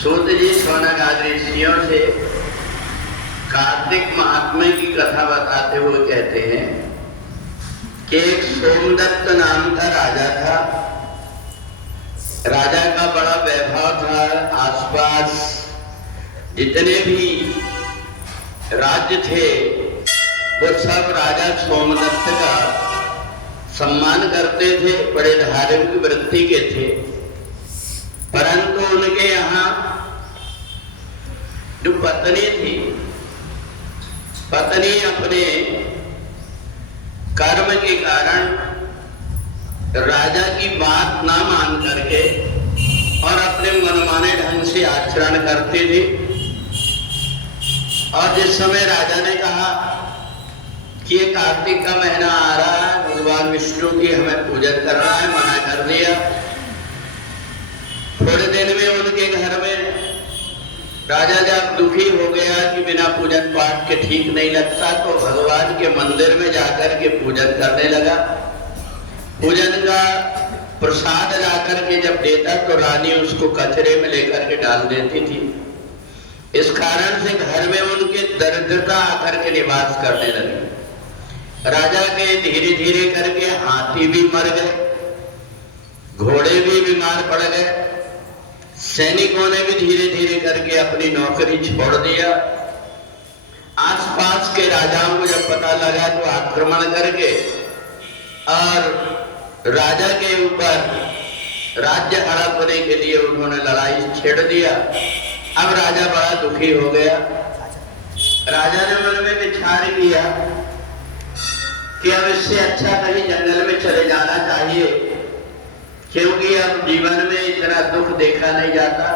सूत जी शौनक आदि ऋषियों से कार्तिक महात्म्य की कथा बताते हुए कहते हैं कि एक सोमदत्त नाम का राजा था। राजा का बड़ा वैभव था। आसपास जितने भी राज्य थे वो सब राजा सोमदत्त का सम्मान करते थे, बड़े धार्मिक वृत्ति के थे। परंतु उनके यहाँ जो पत्नी थी, पत्नी अपने कर्म के कारण राजा की बात ना मान करके और अपने मनमाने ढंग से आचरण करते थे। और जिस समय राजा ने कहा कि ये कार्तिक का महीना आ रहा है, भगवान विष्णु की हमें पूजन करना है, मना कर दिया। थोड़े दिन में उनके घर में राजा जब दुखी हो गया कि बिना पूजन पाठ के ठीक नहीं लगता, तो भगवान के मंदिर में जाकर के पूजन करने लगा। पूजन का प्रसाद जाकर के जब देता तो रानी उसको कचरे में लेकर के डाल देती थी। इस कारण से घर में उनके दरिद्रता आकर के निवास करने लगी। राजा के धीरे धीरे करके हाथी भी मर गए, घोड़े भी बीमार पड़ गए, सैनिकों ने भी धीरे धीरे करके अपनी नौकरी छोड़ दिया। आसपास के राजाओं को जब पता लगा तो आक्रमण करके और राजा के ऊपर राज्य हड़पने के लिए उन्होंने लड़ाई छेड़ दिया। अब राजा बड़ा दुखी हो गया। राजा ने मन में विचार किया कि अब इससे अच्छा कहीं जंगल में चले जाना चाहिए, क्योंकि अब जीवन में इतना दुख देखा नहीं जाता।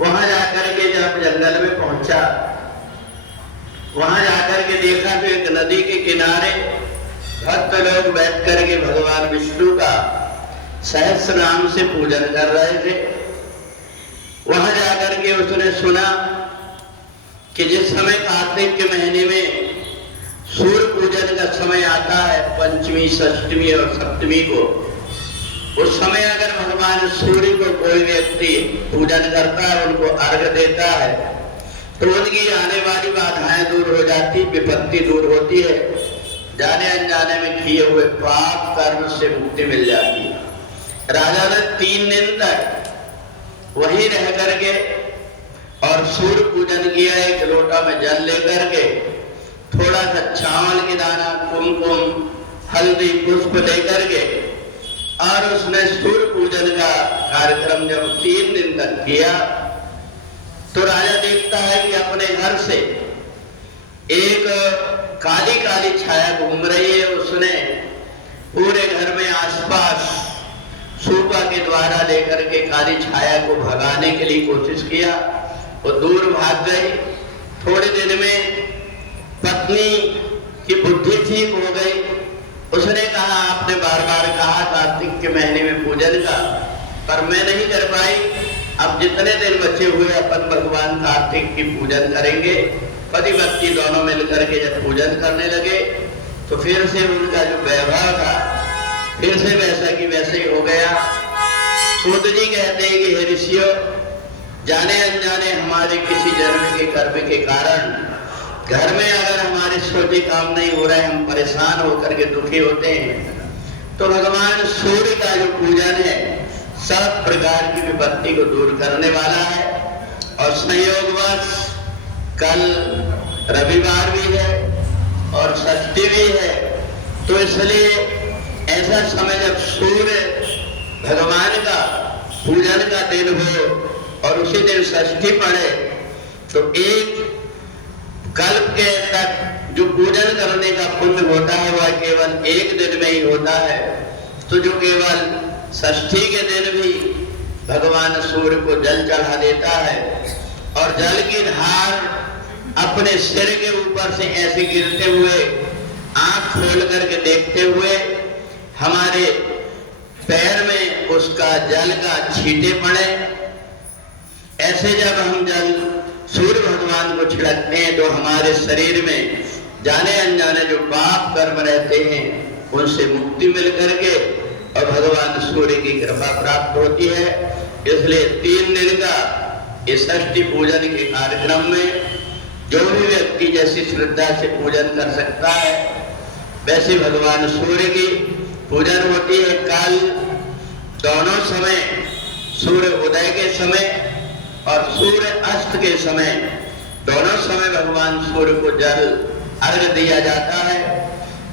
वहां जाकर के जब जंगल में पहुंचा, वहां जाकर के देखा तो एक नदी के किनारे भक्त लोग बैठ करके भगवान विष्णु का सहस्र नाम से पूजन कर रहे थे। वहां जाकर के उसने सुना कि जिस समय कार्तिक के महीने में सूर्य पूजन का समय आता है, पंचमी, षष्टमी और सप्तमी को, उस समय अगर भगवान सूर्य को कोई व्यक्ति पूजन करता है, उनको अर्घ देता है, तो उनकी आने वाली बाधाएं दूर हो जाती, विपत्ति दूर होती है, जाने अनजाने में किए हुए पाप कर्म से मुक्ति मिल जाती है। राजा ने 3 दिन तक वहीं रह करके और सूर्य पूजन किया। एक लोटा में जल लेकर के थोड़ा सा चावल के दाना, कुमकुम, हल्दी, पुष्प लेकर के और उसने सूर्य पूजन का कार्यक्रम जब 3 दिन तक किया तो राजा देखता है कि अपने घर से एक काली काली छाया घूम रही है। उसने पूरे घर में आसपास सूपा के द्वारा लेकर के काली छाया को भगाने के लिए कोशिश किया, वो दूर भाग गई। थोड़े दिन में पत्नी की बुद्धि ठीक हो गई। उसने कहा, आपने बार बार कहा कार्तिक के महीने में पूजन का, पर मैं नहीं कर पाई। अब जितने दिन बचे हुए अपन भगवान कार्तिक की पूजन करेंगे। पति पत्नी दोनों मिलकर के जब पूजन करने लगे तो फिर से उनका जो वैभव था फिर से वैसा की वैसे ही हो गया। सूत जी कहते हैं कि हे ऋषियों, जाने अनजाने हमारे किसी जन्म के कर्म के कारण घर में अगर हमारे सोचे काम नहीं हो रहे, हम परेशान होकर के दुखी होते हैं, तो भगवान सूर्य का जो पूजन है सब प्रकार की विपत्ति को दूर करने वाला है। और संयोगवश कल रविवार भी है और षष्ठी भी है, तो इसलिए ऐसा समय जब सूर्य भगवान का पूजन का दिन हो और उसी दिन षष्ठी पड़े, तो एक कल्प के तक जो पूजन करने का पुण्य होता है वह केवल एक दिन में ही होता है। तो जो केवल षष्ठी के दिन भी भगवान सूर्य को जल चढ़ा देता है और जल की धार अपने सिर के ऊपर से ऐसे गिरते हुए, आंख खोल करके देखते हुए हमारे पैर में उसका जल का छींटे पड़े, ऐसे जब हम जल सूर्य भगवान को छिड़कते हैं तो हमारे शरीर में जाने अनजाने जो पाप कर्म रहते हैं उनसे मुक्ति मिल करके और भगवान सूर्य की कृपा प्राप्त होती है। इसलिए 3 दिन का इस षष्ठी पूजन के कार्यक्रम में जो भी व्यक्ति जैसी श्रद्धा से पूजन कर सकता है वैसे भगवान सूर्य की पूजन होती है। कल दोनों समय, सूर्य उदय के समय और सूर्य अस्त के समय, दोनों समय भगवान सूर्य को जल अर्घ दिया जाता है।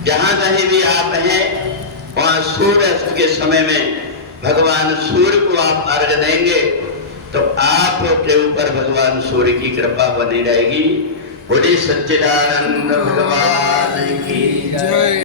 जहां कहीं भी आप हैं वहां सूर्य अस्त के समय में भगवान सूर्य को आप अर्घ देंगे तो आपके ऊपर भगवान सूर्य की कृपा बनी रहेगी। बोले सच्चिदानंद भगवान की जय।